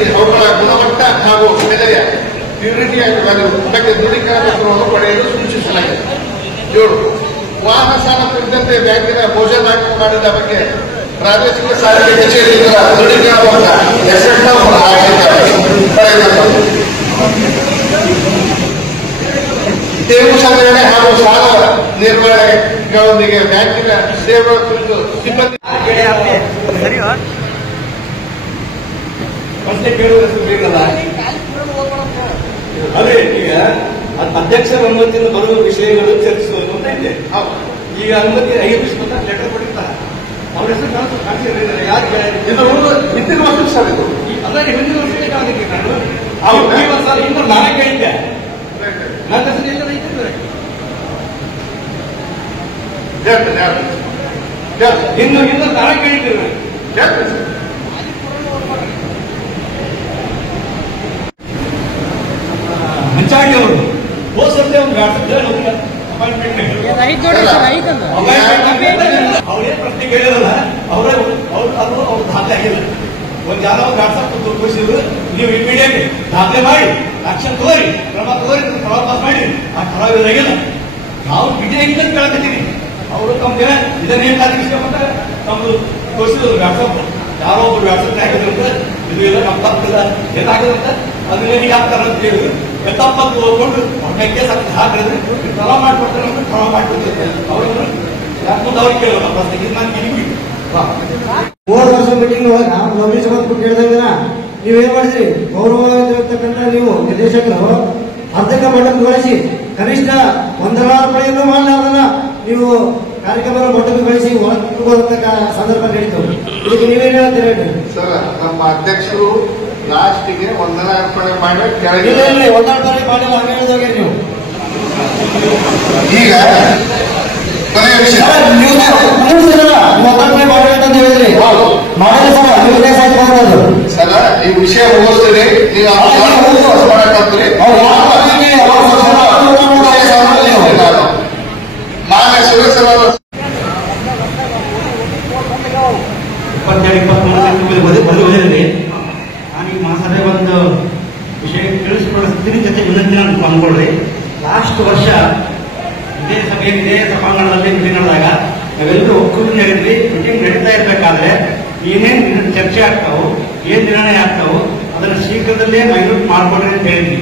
ಪರಿಶೀಲಿಸಿ ಅವುಗಳ ಗುಣಮಟ್ಟ ಹಾಗೂ ಬೆಲೆಯ ಪ್ಯೂರಿಟಿ ಬಗ್ಗೆ ದೃಢೀಕರಣ ಪತ್ರವನ್ನು ಪಡೆಯಲು ಸೂಚಿಸಲಾಗಿದೆ. 7. ವಾಹನ ಸಾಲ ಕುರಿತಂತೆ ಬ್ಯಾಂಕಿನ ಮೌಲ್ಯಮಾಪನ ಮಾಡಿದ ಬಗ್ಗೆ ಪ್ರಾದೇಶಿಕ ಸಾರಿಗೆ ಕಚೇರಿಯಿಂದ ದೃಢೀಕರಣ ಠೇವು ಸಂಗ್ರಹಣೆ ಹಾಗೂ ಸಾಲ ನಿರ್ವಹಣೆಗಳೊಂದಿಗೆ ಬ್ಯಾಂಕಿನ ಸೇವೆಗಳ ಕುರಿತು ಸಿಬ್ಬಂದಿ ಅದೇ ಈಗ ಅಧ್ಯಕ್ಷರ ಅನುಮತಿಯಿಂದ ಬರುವ ವಿಷಯಗಳು ಚರ್ಚಿಸುವುದು ಅಂತ ಇದೆ. ಈಗ ಅನುಮತಿ 5 ವರ್ಷ ಲೆಟರ್ ಕೊಟ್ಟಿರ್ತಾರೆ. ಅವ್ರ ಹೆಸರು ಕಾಣಿಸಿದ್ದಾರೆ. ಯಾಕೆ ಇದು ಹಿಂದಿನ ವರ್ಷ ಸರ್ ಇದು ಅಲ್ಲ ಹಿಂದಿನ ವರ್ಷಕ್ಕೆ ಈ ವರ್ಷ ಇನ್ನು ನಾನೇ ಕೇಳಿದ್ದೆ. ನನ್ನ ಹೆಸರು ಎಲ್ಲರೂ ಇಟ್ಟಿದ್ದಾರೆ. ಇನ್ನು ನಾನೇ ಕೇಳಿದ್ದೇವೆ. ಹಂಚಾಡಿ ಅವರು ಹೋಸತ್ತೆ ಒಂದು ಅವ್ರೇನ್ ಪ್ರಶ್ನೆ ಕೇಳಿರಲ್ಲ ಅವ್ರು ದಾಖಲೆ ಆಗಿಲ್ಲ. ಒಂದು ಯಾರೋ ಗಾಡ್ಸಪ್ ತೋರಿಸಿದ್ರು, ನೀವು ಇಮಿಡಿಯೇಟ್ ದಾಖಲೆ ಮಾಡಿ ಆಕ್ಷನ್ ತಗೋರಿ, ಕ್ರಮ ತಗೋರಿ, ಪ್ರಭಾವ ಪಾಸ್ ಮಾಡಿ. ಆ ಪ್ರಭಾವ ಇದಾಗಿಲ್ಲ. ನಾವು ಬಿಡಿಯಾಗಿಲ್ಲ ಕೇಳಕತ್ತೀವಿ. ಅವರು ತಮ್ಮ ಜನ ಇದನ್ನೇನು ಸಾಧಿಸ್ಕೊಂಡ್ರೆ ನಮ್ದು ತೋರಿಸಿದ್ರು ವ್ಯಾಟ್ಸಪ್. ಯಾರೋ ಒಬ್ರು ವ್ಯಾಟ್ಸಪ್ ಹಾಕಿದ್ರಂತ ಇದು ಇಲ್ಲ ನಮ್ಮ ತಪ್ಪಿಲ್ಲ ಏನಾಗಿದಂತ ಅದನ್ನೇ ಹಾಕ್ತಾರ ಅಂತ ಹೇಳಿದ್ರು. ತಪ್ಪತ್ತು ಓದ್ಕೊಂಡು ಅವ್ರ ಕೇಸ್ ಹಾಕಿದ್ರೆ ಕ್ರಮ ಮಾಡ್ಕೊಡ್ತಾರೆ ಅಂದ್ರೆ ಕ್ರಮ ಮಾಡ್ಕೊಡ್ತಾರೆ. ಅವರು ಮುಂದೆ ಅವ್ರಿಗೆ ಕೇಳೋಣ ಪ್ರಶ್ನೆ ನಾನು ಕಿವಿ 3 ವರ್ಷ ಮೀಟಿಂಗ್ ರಮೇಶ್ ಬಂದ್ಬಿಟ್ಟು ಕೇಳಿದಾಗ ನೀವೇನ್ ಮಾಡಿದ್ರಿ? ಗೌರವವಾಗಿರ್ತಕ್ಕಂಥ ನೀವು ನಿರ್ದೇಶಕರು ಅರ್ಧಕ ಮಟ್ಟಕ್ಕೆ ಗಳಿಸಿ ಕನಿಷ್ಠ 1,000 ರೂಪಾಯಿಯನ್ನು ಮಾಡಲಾರ್ದನ್ನ ನೀವು ಕಾರ್ಯಕ್ರಮ ಮಟ್ಟಕ್ಕೆ ಗಳಿಸಿ ಹೋಗತಕ್ಕ ಸಂದರ್ಭ ನಡೀತು. ಇದಕ್ಕೆ ನೀವೇನ್ ಹೇಳ್ತೀರಿ? ಸರ್, ನಮ್ಮ ಅಧ್ಯಕ್ಷರು ಲಾಸ್ಟಿಗೆ 1,000 ರೂಪಾಯಿ ಮಾಡಿ ಕೆಳಗೆ 1,000 ರೂಪಾಯಿ ಮಾಡಿಲ್ಲ ಹಾಗೆ ಹೇಳಿದಾಗ ನೀವು ಈಗ ಕೊನೆಯ ವಿಷಯ ನೀವು 1,000 ರೂಪಾಯಿ ಮಾಡಿ ಅಂತ ಹೇಳಿದ್ರಿ. ಮಾಡಿಲ್ಲ ಸರ್, ನೀವು ಕೇಸ್ ಆಯ್ತು ಬಂದದ್ದು ಸರ್. ಈ ವಿಷಯ ಮುಗಿಸ್ತೀರಿ, ನೀವು ಮಾಡಕ್ಕಾಗ್ತೀರಿ. ಮಾನ್ಯ ಸುರೇಶ್ವರ 22-23 ನಾನೀಗ ಮಹಾಸಭೆ ಒಂದು ವಿಷಯ ತಿಳಿಸಿಕೊಡಿಸ್ತೀನಿ. ಜೊತೆ ವಿನಂತಿ ಅಂತ ಅಂದ್ಕೊಳ್ರಿ. ಲಾಸ್ಟ್ ವರ್ಷ ಇದೇ ಸಭೆ ಇದೇ ಸಭಾಂಗಣದಲ್ಲಿ ಮೀಟಿಂಗ್ ನಡೆದಾಗ ನಾವೆಲ್ಲರೂ ಒಕ್ಕೂಟ ಹೇಳಿದ್ವಿ. ಮೀಟಿಂಗ್ ನಡೀತಾ ಇರ್ಬೇಕಾದ್ರೆ ಏನೇನ್ ಚರ್ಚೆ ಆಗ್ತಾವು, ಏನ್ ನಿರ್ಣಯ ಆಗ್ತಾವು ಅದನ್ನು ಶೀಘ್ರದಲ್ಲೇ ಮೈನೂಟ್ ಮಾಡ್ಕೊಡ್ರಿ ಅಂತ ಹೇಳಿದ್ವಿ.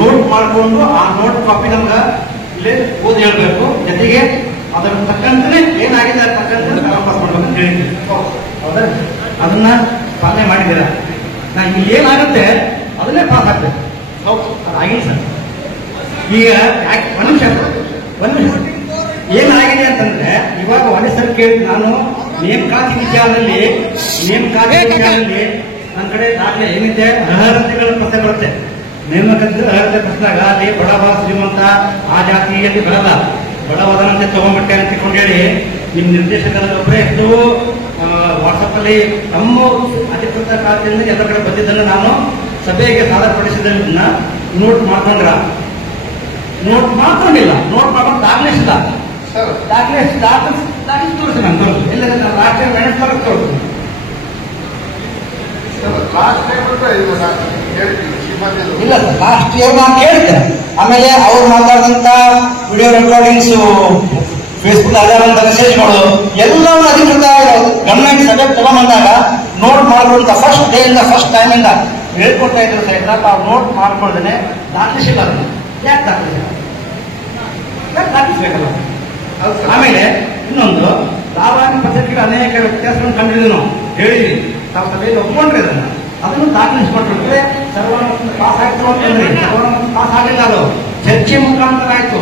ನೋಟ್ ಮಾಡಿಕೊಂಡು ಆ ನೋಟ್ ಕಾಪಿ ನಮ್ಗೆ ಇಲ್ಲೇ ಓದಿ ಹೇಳ್ಬೇಕು. ಜೊತೆಗೆ ಅದರ ತಕ್ಕಂತೆ ಏನಾಗಿದೆ ತಕ್ಕಂತೆ ಪಾಸ್ ಮಾಡ್ಬೇಕಂತ ಹೇಳಿದ್ವಿ. ಹೌದಾ? ಅದನ್ನ ಪಾಲನೆ ಮಾಡಿದ್ದೀರ. ನಾ ಇಲ್ಲಿ ಏನಾಗುತ್ತೆ ಅದನ್ನೇ ಪಾಸ್ ಆಗ್ಬೇಕು. ಅದಾಗಿಲ್ಲ ಸರ್. ಈಗ ಒಂದು ನಿಮಿಷ ಏನಾಗಿದೆ ಅಂತಂದ್ರೆ ಇವಾಗ ಒಂದೇ ಸರ್ ಕೇಳಿ ನಾನು ನೇಮಕಾತಿ ವಿಚಾರದಲ್ಲಿ ನನ್ನ ಕಡೆ ದಾಖಲೆ ಏನಿದೆ ಅರ್ಹತೆಗಳ ಪ್ರಶ್ನೆ ಬರುತ್ತೆ. ನೇಮಕಾತಿ ಅರ್ಹತೆ ಪ್ರಶ್ನೆಗ ಅಲ್ಲಿ ಬಡವ ಶ್ರೀಮಂತ ಆ ಜಾತಿಯಲ್ಲಿ ಬೆಳೆದ ಬಡವದನಂತೆ ತಗೊಂಡ್ಬಿಟ್ಟೆ ಅಂತ ತಿಳ್ಕೊಂಡೇಳಿ ನಿಮ್ ನಿರ್ದೇಶಕರೊಬ್ಬರೇ ಎಷ್ಟು ವಾಟ್ಸಪ್ ಅಲ್ಲಿ ತಮ್ಮ ಅಧಿಕೃತ ಖಾತೆಯಿಂದ ಎಲ್ಲ ಕಡೆ ಬಂದಿದ್ದನ್ನು ನಾನು ಸಭೆಗೆ ಸಾದರಪಡಿಸಿದ್ದನ್ನ ನೋಟ್ ಮಾಡ್ಕೊಂಡ್ರ. ನೋಟ್ ಮಾಡ್ಕೊಂಡಿಲ್ಲ, ನೋಟ್ ಮಾಡ್ಕೊಂಡು ದಾಖಲಿಸಿಲ್ಲ. ದಾಖಲಿಸಿ ತೋರಿಸಿ ನಾನು ತೋರಿಸಿ ಇಲ್ಲ ರಾಷ್ಟ್ರೀಯ ಮೆಣಸ್ತಾರೆ ತೋರಿಸಿ. ಇಲ್ಲ ಸರ್, ಲಾಸ್ಟ್ ಇಯರ್ ನಾನು ಕೇಳಿದ್ದೆ. ಆಮೇಲೆ ಅವ್ರು ಮಾತಾಡಿದಂತ ವಿಡಿಯೋ ರೆಕಾರ್ಡಿಂಗ್ಸ್ ಫೇಸ್ಬುಕ್ ಆಧಾರಂತ ಮೆಸೇಜ್ಗಳು ಎಲ್ಲವೂ ಅಧಿಕೃತ ಗಮನಕ್ಕೆ ಸಭೆ ತಗೊಂಡ್ಬಂದಾಗ ನೋಟ್ ಮಾಡ್ಕೊಂಡ ಫಸ್ಟ್ ಡೇ ಇಂದ ಫಸ್ಟ್ ಟೈಮ್ ಇಂದ ಹೇಳ್ಕೊಡ್ತಾ ಇದ್ರು ಸಹಿತ ತಾವು ನೋಟ್ ಮಾಡ್ಕೊಳ್ದೇನೆ ದಾಖಲಿಸಿಲ್ಲ. ಅದನ್ನ ಯಾಕೆ ದಾಖಲಿಸ್ಬೇಕಲ್ಲ? ಆಮೇಲೆ ಇನ್ನೊಂದು ದಾವಾನಿ ಪದ್ಧತಿಗೆ ಅನೇಕ ವ್ಯತ್ಯಾಸಗಳನ್ನು ಕಂಡಿದ್ದೀವಿ. ನಾವು ಹೇಳಿದ್ವಿ, ತಾವು ಸಭೆಯಲ್ಲಿ ಒಪ್ಕೊಂಡ್ರಿ ಅದನ್ನು ದಾಖಲಿಸ್ಕೊಟ್ರೆ ಸರ್ವಾನುಮತ ಪಾಸ್ ಆಯ್ತು ಅಂತಂದ್ರಿ. ಸರ್ವಾನುಮತ ಪಾಸ್ ಆಗಲಿಲ್ಲ, ಅದು ಚರ್ಚೆ ಮುಖಾಂತರ ಆಯ್ತು.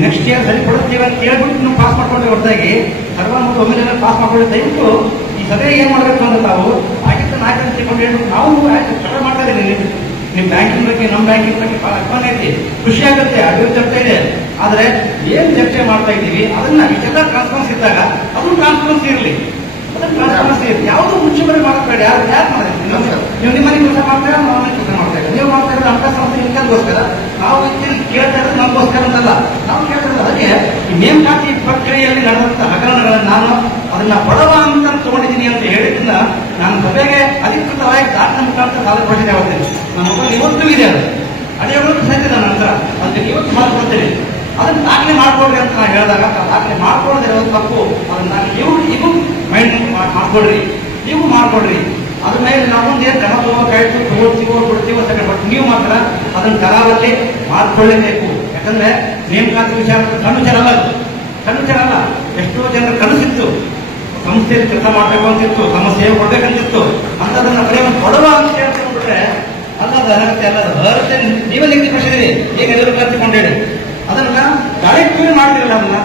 ನೆಕ್ಸ್ಟ್ ಇಯರ್ ಸರಿಪಡುತ್ತೀವಿ ಅಂತ ಹೇಳ್ಬಿಟ್ಟು ನೀವು ಪಾಸ್ ಮಾಡ್ಕೊಂಡ್ರೆ ಹೊರತಾಗಿ ಸರ್ವಾನುಮತ ಒಮ್ಮೆಲೆ ಪಾಸ್ ಮಾಡ್ಕೊಂಡ್ರೆ ದಯವಿಟ್ಟು ಈ ಸಭೆ ಏನ್ ಮಾಡ್ಬೇಕು ಅಂದ್ರೆ ತಾವು ಆಗಿತ್ತು ನಾಯಕ ತಿಳ್ಕೊಂಡು ಹೇಳ್ಬಿಟ್ಟು ನಾವು ಚರ್ಚೆ ಮಾಡ್ತಾ ಇದ್ದೀವಿ. ನಿಮ್ ಬ್ಯಾಂಕಿನ ಬಗ್ಗೆ ನಮ್ಮ ಬ್ಯಾಂಕಿನ ಬಗ್ಗೆ ಬಹಳ ಅಭಿಮಾನ ಐತಿ, ಖುಷಿ ಆಗುತ್ತೆ, ಅಭಿವೃದ್ಧಿ ಆಗ್ತಾ ಇದೆ. ಆದ್ರೆ ಏನ್ ಚರ್ಚೆ ಮಾಡ್ತಾ ಇದ್ದೀವಿ ಅದನ್ನ ಇಷ್ಟೆಲ್ಲ ಟ್ರಾನ್ಸ್ಪರೆನ್ಸಿ ಇದ್ದಾಗ ಅದು ಟ್ರಾನ್ಸ್ಪರೆನ್ಸಿ ಇರಲಿ. ಟ್ರಾನ್ಸ್ಪರೆನ್ಸಿ ಯಾವುದು ಮುಚ್ಚು ಬರೀ ಮಾಡಬೇಡಿ. ಯಾರು ಮಾಡಿದ್ರಿ? ನೀವು ನಿಮ್ಮ ಮನೆ ಕೆಲಸ ಮಾಡ್ತೀರಾ, ನಾವು ಕೆಲಸ ಮಾಡ್ತಾ ಇದ್ದೀವಿ. ನೀವು ಮಾಡ್ತಾ ಇರೋದು ಹಣಕಾಸು ಸಂಸ್ಥೆ ನಿಮ್ಗೋಸ್ಕರ, ನಾವು ಕೇಳ್ತಾ ಇರೋದು ನಮಗೋಸ್ಕರ ಅಂತಲ್ಲ. ನಾವು ಕೇಳ್ತಾ ಇರೋದು ಹಾಗೆ ಈ ನೇಮಕಾತಿ ಪ್ರಕ್ರಿಯೆಯಲ್ಲಿ ನಡೆದಂತ ಹಗರಣಗಳನ್ನು ನಾನು ಅದನ್ನ ಬಡವ ಅಂತ ತಗೊಂಡಿದ್ದೀನಿ ಮಾಡ್ತೀನಿ ಅಂತ ಹೇಳಿದ್ರಿಂದ ನಾನು ಸಭೆಗೆ ಅಧಿಕೃತವಾಗಿ ದಾಖಲೆ ಮುಖಾಂತರ ಸಾಲ ಕೊಡ್ತೀನಿ ಅವತ್ತೇನೆ. ನನ್ನ ಮೊಬೈಲ್ ಇವತ್ತು ಇದೆ, ಅದು ಅಡಿಯೋಗಳು ಸಹಿತ ನನ್ನ ಹತ್ರ ಅದಕ್ಕೆ ಇವತ್ತು ಮಾಡ್ಕೊಡ್ತೇನೆ. ಅದನ್ನು ದಾಖಲೆ ಮಾಡ್ಕೊಡ್ರಿ ಅಂತ ನಾನು ಹೇಳಿದಾಗ ದಾಖಲೆ ಮಾಡ್ಕೊಳ್ಳೋದಿರೋದು ತಪ್ಪು. ಅದನ್ನ ನೀವು ಮೈಂಡ್ ಮಾಡ್ಕೊಡ್ರಿ, ನೀವು ಮಾಡ್ಕೊಡ್ರಿ. ಅದ್ರ ಮೇಲೆ ನಾವೊಂದು ಏನು ಕ್ರಮ ತಗೋಬೇಕಾಯ್ತು, ತಗೋತೀವೋ ಕೊಡ್ತೀವೋ ಸರಿ, ಬಟ್ ನೀವು ಮಾತ್ರ ಅದನ್ನು ಕರಾರಲ್ಲಿ ಮಾಡ್ಕೊಳ್ಳೇಬೇಕು. ಯಾಕಂದ್ರೆ ನೇಮಕಾತಿ ವಿಚಾರ ಸಣ್ಣ ವಿಚಾರ ಅಲ್ಲ, ಅದು ಸಣ್ಣ ವಿಚಾರ ಅಲ್ಲ. ಎಷ್ಟೋ ಜನರ ಕನಸಿತ್ತು, ಸಂಸ್ಥೆಯಲ್ಲಿ ಕೆಲಸ ಮಾಡಬೇಕು ಅಂತಿತ್ತು, ತಮ್ಮ ಸೇವೆ ಕೊಡ್ಬೇಕಂತಿತ್ತು. ಅಂತದನ್ನ ಬರೀ ಒಂದು ಕೊಡುವ ಅಂತ ಹೇಳ್ಕೊಂಡ್ಬಿಟ್ರೆ ಅಲ್ಲದ ಅರ್ಹತೆ ಅಲ್ಲದ ಅರ್ಹತೆ ನೀವೇ ನಿಗದಿಪಡಿಸಿದಿರಿ. ಈಗ ಎಲ್ಲರೂ ಕಲ್ತಿಕೊಂಡೇಳಿ ಅದನ್ನ ಗಾಳಿ ಕ್ಲೀನ್ ಮಾಡ್ತಿರಲ್ಲ,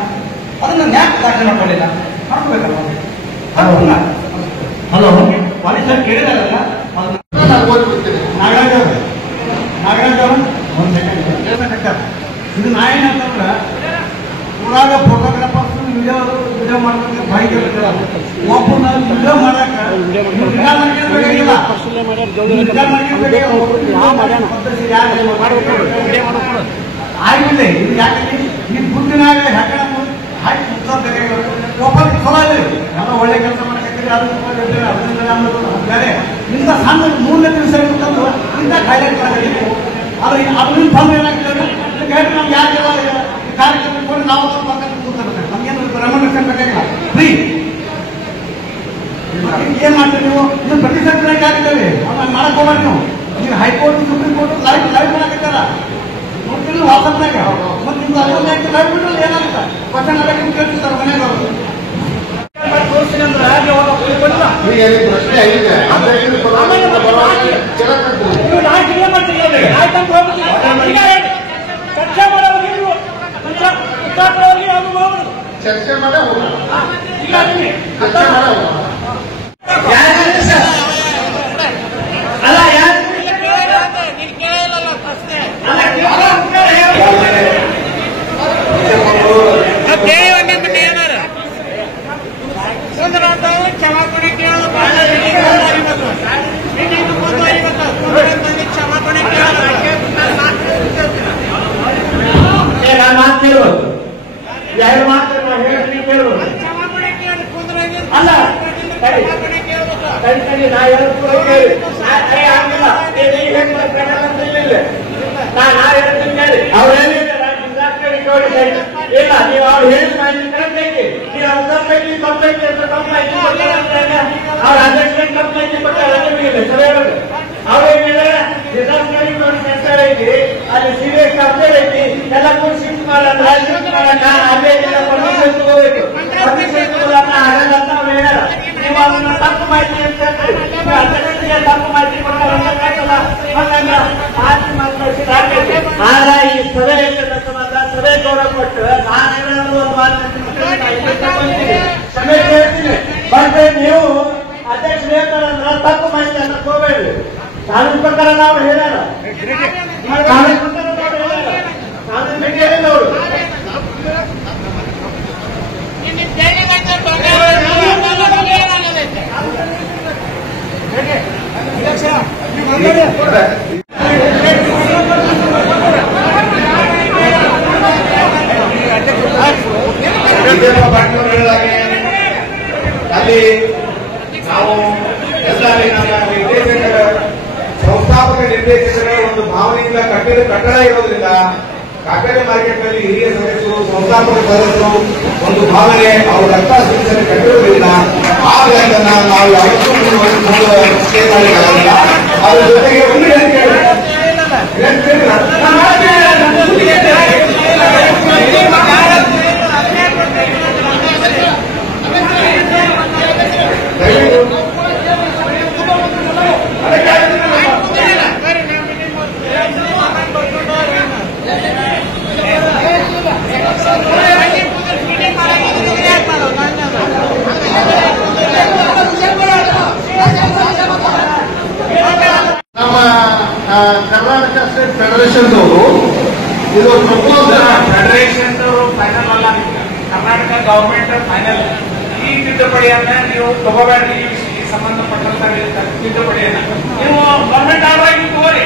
ಅದನ್ನ ಯಾಕೆ ದಾಖಲೆ ಮಾಡ್ಕೊಳ್ಳಿಲ್ಲ? ಮಾಡ್ಕೋಬೇಕಲ್ಲ. ಹಲೋ ಪೊಲೀಸರು ಕೇಳಿದಾರಲ್ಲ, ನಾಗರಾಜ್ ಅವರು ಒಂದು ಸೆಕೆಂಡ್, ಇದು ನಾ ಏನಂತಂದ್ರೆ ಊರಾಗ ಫೋಟೋಗ್ರಾಫರ್ಸ್ ವಿಡಿಯೋ ಮಾಡ್ಬೇಕು ಬಾಯಿಗೆ ಒಬ್ಬನ ವಿಡಿಯೋ ಮಾಡಕ ಆಗಿಲ್ಲ. ಇದು ಯಾಕೆ ಈ ಬುದ್ಧಿನಾಗ ಹಾಕೋಣ ಹಾಕಿ ಮುಗಿಸೋದು ಒಬ್ಬರು ಚಲೋ ಇದೆ, ಎಲ್ಲ ಒಳ್ಳೆ ಕೆಲಸ ಮಾಡಕ್ಕೆ ಅದನ್ನ ಬೇರೆ ಇಂಥ ಸಣ್ಣ 3ನೇ ದಿವಸ ಇರ್ತಂದು ಇಂಥ ಕಾಯಿಲೆ ಆದ್ರೆ ಅದನ್ನ ಬಂದು ಏನಾಗ್ತದೆ ನಮ್ಗೆ ಯಾಕೆಲ್ಲ ಕಾರ್ಯಕ್ರಮ ಇಟ್ಕೊಂಡು ನಾವು ನಮ್ಗೇನು ರಮಣ ಬೇಕಾಗಿಲ್ಲ, ಫ್ರೀ. ಏನ್ ಮಾಡ್ತೀರಿ ನೀವು? ನೀವು ಪ್ರತಿ ಸರ್ಕಾರಕ್ಕೆ ಆಗಿದ್ದೇವೆ, ಅದನ್ನ ಮಾಡಕ್ ಹೋಗ್ಬಾರ್ದು ನೀವು. ನೀವು ಹೈಕೋರ್ಟ್ ಸುಪ್ರೀಂ ಕೋರ್ಟ್ ಲೈವ್ ಮಾಡಕ್ಕಾಗಲ್ಲ ನೋಡ್ತಿಲ್ಲ ವಾಟ್ಸಪ್ನಾಗ. ಮತ್ತೆ ನಿಮ್ದು ಅಲ್ಲೇ ಲೈವ್ ಬಿಟ್ಟಲ್ಲಿ ಏನಾಗುತ್ತೆ ಕ್ವಶನ್ ಎಲ್ಲ ನಿಮ್ಗೆ ಕೇಳ್ತಿರ್ತಾರೆ ಮನೆಯವರು. ಚರ್ಚೆ ಮಾಡ ಇಲ್ಲ ನೀವು ಅವ್ರು ಹೇಳಿದ ಮಾಹಿತಿ ಕರೆಕ್ಟ್ ನೀವು ಕಂಪ್ಲೇಂಟ್ ಅವ್ರ ಅಧ್ಯಕ್ಷ ಕಂಪ್ಲೇಂಟ್ ಕೊಟ್ಟಾರೆ ಅವ್ರೇನಿಲ್ಲ ಸೆಂಟರ್ ಐತಿ, ಅಲ್ಲಿ ಸೀರಿಯಸ್ ಕಂಪ್ಲೇಂಟ್ ಐತಿ, ಎಲ್ಲ ಕೂಡ ಶಿಫ್ಟ್ ಮಾಡೋಣ ಅಲ್ಲೇ ಪರ್ಮಿಷನ್ ತಗೋಬೇಕು. ಪರ್ಮಿಷನ್ ತಗೋದನ್ನ ಆಗಲ್ಲ ಅಂತ ಅವ್ರು ಹೇಳ್ಯಾರ. ನೀವು ಅದನ್ನ ತಪ್ಪು ಮಾಹಿತಿ ಅಂತ ಅಧ್ಯಕ್ಷರಿಗೆ ತಪ್ಪು ಮಾಹಿತಿ ಕೊಟ್ಟಾರಲ್ಲ, ಹಂಗಂಗ ಮಾಹಿತಿ ಮಾತಾಡಿಸಿ ಆದ್ರೆ ಈ ಸಭೆ ಸಭೆ ಗೌರವ ಕೊಟ್ಟು ನಾನು ಒಂದು ಕ್ಷಮೆ ಕೇಳ್ತೀನಿ. ಮತ್ತೆ ನೀವು ಅಧ್ಯಕ್ಷರು ಹೇಳ್ತಾರಂದ್ರ ತಪ್ಪು ಮಾಹಿತಿ ಅನ್ನ ಹೋಗಬೇಡ್ರಿ. ಕಾನೂನು ಪ್ರಕಾರ ನಾವು ಹೇಳ್ಯಾರ, ಕಾನೂನು ಪ್ರಕಾರ ನಾವು ಹೇಳ್ಯಾರ, ಕಾನೂನು ಬಗ್ಗೆ ಹೇಳಿಲ್ಲ ಅವರು. ಅಲ್ಲಿ ನಾವು ಸಂಸ್ಥಾಪಕ ನಿರ್ದೇಶಕರ ಒಂದು ಭಾವನೆಯಿಂದ ಕಟ್ಟಿದ ಕಟ್ಟಡ ಇರೋದ್ರಿಂದ ಕಾಕರೆ ಮಾರ್ಕೆಟ್ ನಲ್ಲಿ ಹಿರಿಯ ಸದಸ್ಯರು ಸಂಸ್ಥಾಪಕ ಸದಸ್ಯರು ಒಂದು ಭಾವನೆ ಅವರ ರಕ್ತ ಸುರಿಸಲು ಕಟ್ಟಿರುವುದಿಲ್ಲ. ಆ ಬ್ಯಾಂಕನ್ನ ನಾವು ಯಾವತ್ತೂ ಅದ್ರ ಜೊತೆಗೆ ಒಂದು ಕರ್ನಾಟಕ ಸ್ಟೇಟ್ ಫೆಡರೇಷನ್ ಅವರು ಇದು ಪ್ರಪೋಸಲ್ ಫೆಡರೇಷನ್ ಫೈನಲ್ ಅಲ್ಲ, ಕರ್ನಾಟಕ ಗವರ್ಮೆಂಟ್ ಫೈನಲ್. ಈ ತಿದ್ದುಪಡಿಯನ್ನ ನೀವು ತಗೋಬೇಡ್ರಿ. ಈ ಸಂಬಂಧಪಟ್ಟಂತ ತಿದ್ದುಪಡಿಯನ್ನ ನೀವು ಗವರ್ಮೆಂಟ್ ಆರ್ಡರ್ ಆಗಿ ತಗೋರಿ.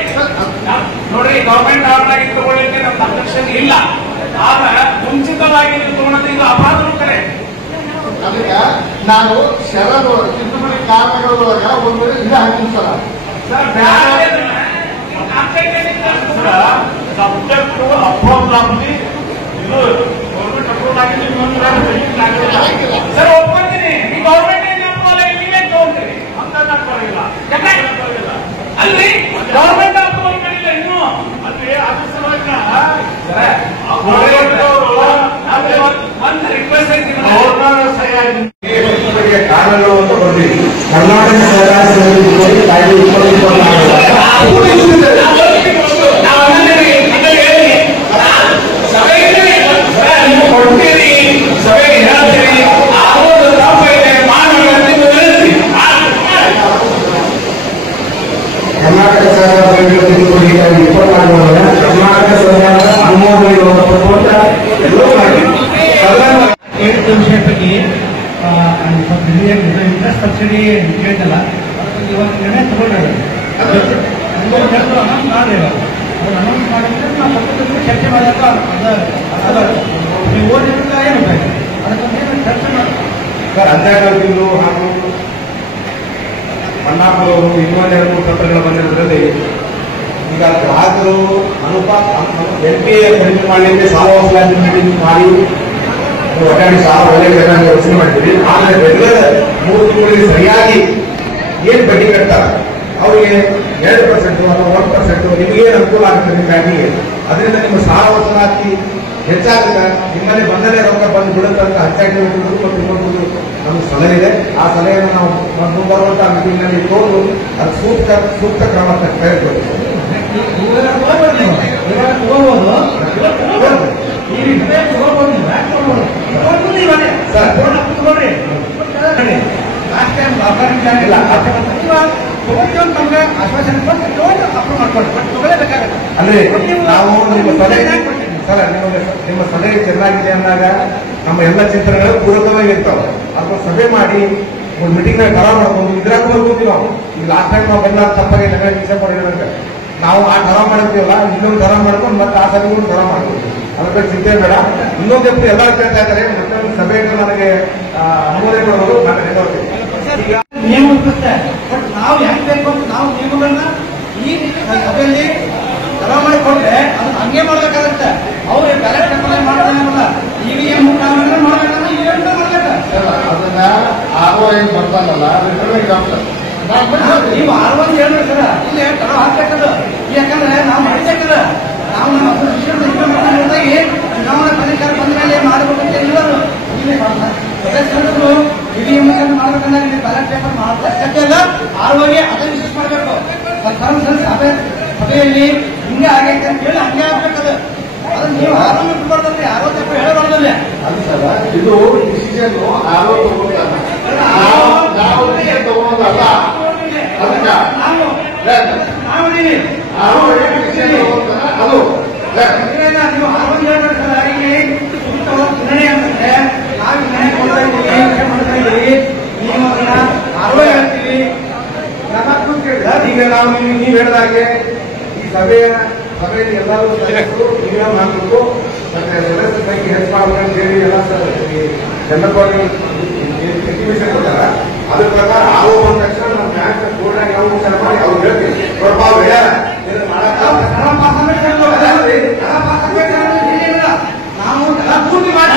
ನೋಡ್ರಿ, ಗವರ್ಮೆಂಟ್ ಆರ್ಡರ್ ಆಗಿ ತಗೊಳ್ಳಿಕ್ಕೆ ನಮ್ದು ಅಬ್ಜೆಕ್ಷನ್ ಇಲ್ಲ. ಆಗ ಮುಂಚಿತವಾಗಿ ನೀವು ತಗೊಳ್ಳೋದು ಇದು ಅಪಾದರೂ ಕರೆ. ಅದಕ್ಕೆ ನಾನು ಶರದು ತಿದ್ದುಪಡಿ ಕಾರಣಗಳೊಳಗ ಒಂದು ಇದು ಹಾಕಿನ ಸರ್ ಸಬ್ಜೆಕ್ಟ್ ಅಪ್ರೂವ್ ಆಗಿ ಇದು ಗೌರ್ಮೆಂಟ್ ಅಪ್ರೂವ್ ಆಗಿದೆ ಸರ್ ಒಪ್ಕೊಂತೀನಿ ಈ ಗೌರ್ಮೆಂಟ್ ಏನು ಅಪ್ರೂವಲ್ ಆಗಿ ನೀವೇ ತಗೊಂತೀರಿ ಅಂತ ಪರವಾಗಿಲ್ಲ ಅಲ್ಲಿ ಗೌರ್ಮೆಂಟ್ ಅಪ್ರೂವಲ್ ಮಾಡಿಲ್ಲ ಇನ್ನು ಅಲ್ಲಿ ಅದ್ರ ಸಲುವಾಗಿ ಒಂದು ರಿಕ್ವೆಸ್ಟ್ ಐತಿ ಕಾರಣಗಳು ಅಂತ ಬರ್ತೀವಿ ಕರ್ನಾಟಕ ಸರ್ಕಾರ ಕಾಯ್ದೆ 2024 ಕರ್ನಾಟಕ ಸರ್ಕಾರ ಕರ್ನಾಟಕ ಸರ್ಕಾರದ ಅನುಮೋದನೆ ಪಡುವಂತ ಎಲ್ಲವೂ ಮಾಡಿ ವಿಷಯ ಬಗ್ಗೆ ಇಂಟ್ರೆಸ್ಟ್ ಸಬ್ಸಿಡಿ ಕೇಳ್ತಲ್ಲ ಇವಾಗ ನಿರ್ಣಯ ತಗೊಂಡಿದ್ದಾರೆ ಅನೌನ್ಸ್ ಮಾಡಿಲ್ಲ ಅವ್ರು ಅನೌನ್ಸ್ ಮಾಡಿದ್ರೆ ನಾವು ಪಕ್ಕದಲ್ಲಿ ಚರ್ಚೆ ಮಾಡಿದಾಗ ನೀವು ಓದಿದ್ರೆ ಏನು ಬೇಕು ಅದಕ್ಕೆ ಚರ್ಚೆ ಮಾಡಿ ಸರ್ 12 ತಿಂಗಳು ಹಾಗೂ ಮನ್ನಾಪುರವರು ಇನ್ನೊಂದೆರಡು ಪತ್ರಗಳು ಬಂದಿರೋದ್ರಲ್ಲಿ ಈಗ ಗ್ರಾಹಕರು ಎನ್ಪಿಎ ಖರೀದಿ ಮಾಡಲಿಕ್ಕೆ ಸಾಲ ವಸೂಲಾತಿ ಮೀಟಿಂಗ್ ಮಾಡಿ ಒಟ್ಟಾರೆ ಸಾಲ ಒಳ್ಳೆ ವಸೂಲಿ ಮಾಡ್ತೀವಿ. ಆದರೆ ರೆಗ್ಯುಲರ್ 3 ತಿಂಗಳಿಗೆ ಸರಿಯಾಗಿ ಏನ್ ಬಡ್ಡಿ ಕಟ್ತಾರೆ ಅವರಿಗೆ 2% ಅಥವಾ 1% ನಿಮಗೇನು ಅನುಕೂಲ ಆಗುತ್ತೆ ನಿಮ್ಮ ಬ್ಯಾಂಕಿಗೆ, ಅದರಿಂದ ನಿಮ್ಮ ಸಾಲ ವಸೂಲಾತಿ ಹೆಚ್ಚಾಗುತ್ತೆ, ನಿಮ್ಮಲ್ಲಿ ಬಂದಲೇ ರೊಕ್ಕ ಬಂದು ಬಿಡುತ್ತೆ ಅಂತ ಹೆಚ್ಚಾಗಿ ಮತ್ತು ಇನ್ನೊಂದು ನಮ್ಗೆ ಸಲಹೆ ಇದೆ. ಆ ಸಲಹೆಯನ್ನು ನಾವು ಮುಂಬರುವಂತಹ ಮೀಟಿಂಗ್ನಲ್ಲಿ ತೋರು ಅದು ಸೂಕ್ತ ಕ್ರಮ ತೆಗೆದುಕೊಳ್ಳಿ. ನಮ್ಗೆ ಆಶ್ವಾಸನೆ ಕೊಟ್ಟು ತಗೊಂಡು ಅಪ್ರೂವ್ ಮಾಡ್ಕೊಂಡು ತಗೊಳ್ಳೇಬೇಕಾಗುತ್ತೆ. ಅಂದ್ರೆ ನಾವು ನಿಮ್ಮ ಸಲಹೆ ಸರ್ ನಿಮ್ಮ ಸಲಹೆ ಚೆನ್ನಾಗಿದೆ ಅಂದಾಗ ನಮ್ಮ ಎಲ್ಲ ಚಿಂತನೆಗಳು ಪೂರಕವಾಗಿರ್ತಾವೆ. ಅಥವಾ ಸಭೆ ಮಾಡಿ ಒಂದು ಮೀಟಿಂಗ್ ಕರ ಮಾಡ್ಕೊಂಡು ಇದ್ರಾಗ ಬರ್ಬೋದು. ನಾವು ಈಗ ಲಾಸ್ಟ್ ಟೈಮ್ ನಾವು ಬಂದಾಗ ತಪ್ಪಾಗಿ ವಿಷಯ ಪಡೆಯೋದಂತೆ ನಾವು ಆ ಕರ ಮಾಡಿರ್ತೀವಲ್ಲ, ಇನ್ನೊಂದು ಕರ ಮಾಡ್ಕೊಂಡು ಮತ್ತೆ ಆ ಸಭೆ ಕರ ಮಾಡ್ಬೋದು. ಅದಕ್ಕೆ ಚಿಂತೆ ಬೇಡ. ಇನ್ನೊಂದು ಎಪ್ಪು ಎಲ್ಲರೂ ಕೇಳ್ತಾ ಇದ್ದಾರೆ, ಮತ್ತೊಂದು ಸಭೆಯನ್ನು ನನಗೆ ಅನುಮೋದನೆ ಕೊಡೋದು ನಾನು ಹೇಳ್ತೀನಿ. ಈಗ ನಿಯಮ ಬರುತ್ತೆ, ಬಟ್ ನಾವು ಹೆಂಗ್ ಬೇಕು ಅಂತ ನಾವು ನಿಯಮಗಳನ್ನ ಈ ಸಭೆಯಲ್ಲಿ ಕರ ಮಾಡಿಕೊಂಡ್ರೆ ಅದನ್ನ ಹಂಗೆ ಮಾಡ್ಬೇಕಾಗತ್ತೆ. ಅವ್ರು ಬ್ಯಾಲೆಟ್ ಪೇಪರ್ ಮಾಡೋದಿಲ್ಲ, ಇವಿಎಂ ಮಾಡ್ಬೇಕಂದ್ರೆ ಇವಿಎಂ ಮಾಡ್ಬೇಕು. ಅದನ್ನ ROI ಬರ್ತಾನಲ್ಲ ರಿಟರ್ನಿಂಗ್ ಆಫೀಸರ್ ನೀವು 61 ಹೇಳ್ರಿ ಸರ್, ಇಲ್ಲಿ ಕರ ಹಾಕ್ಬೇಕದು. ಯಾಕಂದ್ರೆ ನಾವು ಮಾಡಿದ್ದೇಕಲ್ಲ, ನಾವು ನಮ್ಮ ಅಸೋಸಿಯೇಷನ್ ಚುನಾವಣಾ ಪರಿಷ್ಕಾರ ಬಂದ ಮೇಲೆ ಮಾಡಬೇಕಂತ ಎಲ್ಲರೂ ಇಲ್ಲಿ ಸದಸ್ಯರು ಇವಿಎಂ ಮಾಡ್ಬೇಕಂದ್ರೆ ಇಲ್ಲಿ ಬ್ಯಾಲೆಟ್ ಪೇಪರ್ ಮಾಡಲ್ಲ, ROI ಅದನ್ನ ವಿಶೇಷ ಮಾಡಬೇಕು. ಸಭೆಯಲ್ಲಿ ಹಿಂಗೆ ಆಗೈತೆ ಅಂತ ಹೇಳಿ ಹಂಗೆ ಆಗ್ಬೇಕದು. ಅದನ್ನ ನೀವು ಆರೋಗ್ಯ ಬರ್ತದೆ, ಆರೋಗ್ಯ ಹೇಳಬಾರ್ದಲ್ಲ. ಅದು ಸರ್, ಇದು ಡಿಸಿಷನ್ ಆರೋಗ್ಯ ತಗೋತಾನೆ, ನಾವು ಡಿಸಿಷನ್ ತಗೊಳೋದಲ್ಲ. ಅದಕ್ಕೆ ನಾವಿದ್ದೀವಿ ಆರೋಗ್ಯ ಡಿಸಿಷನ್ ತಗೋತಾನೆ ಅದು ನೀವು ಆರೋಗ್ಯ ನಿರ್ಣಯ ಅಂತಂದ್ರೆ ನಾವು ನಿರ್ಣಯ ಕೊಡ್ತಾ ಇದ್ದೀವಿ, ನೀವು ಅದನ್ನ ಆರೋಗ್ಯ ಹೇಳ್ತೀವಿ. ಈಗ ನಾವು ನೀವು ಹೇಳಿದಾಗೆ ಈ ಸಭೆಯಲ್ಲಿ ಎಲ್ಲರೂ ಸದಸ್ಯರು ಇವಿಎಂ ಹಾಕಬೇಕು, ಮತ್ತೆ ಸದಸ್ಯರ ಸಂಖ್ಯೆ ಹೆಚ್ಚು ಮಾಡಬೇಕಂತ ಹೇಳಿ ಎಲ್ಲ ಜನರಲ್ ಎಕ್ಸಿಬಿಷನ್ ಕೊಡ್ತಾರ. ಅದ್ರ ಪ್ರಕಾರ ಆರೋ ಬಂದ ತಕ್ಷಣ ನಮ್ಮ ಬ್ಯಾಂಕ್ ಬೋರ್ಡ್ ಯಾವ ವಿಚಾರ ಮಾಡಿ ಅವ್ರು ಹೇಳ್ತೀವಿ ಪ್ರಭಾವ ನಾವು ಪೂರ್ತಿ ಮಾಡಿ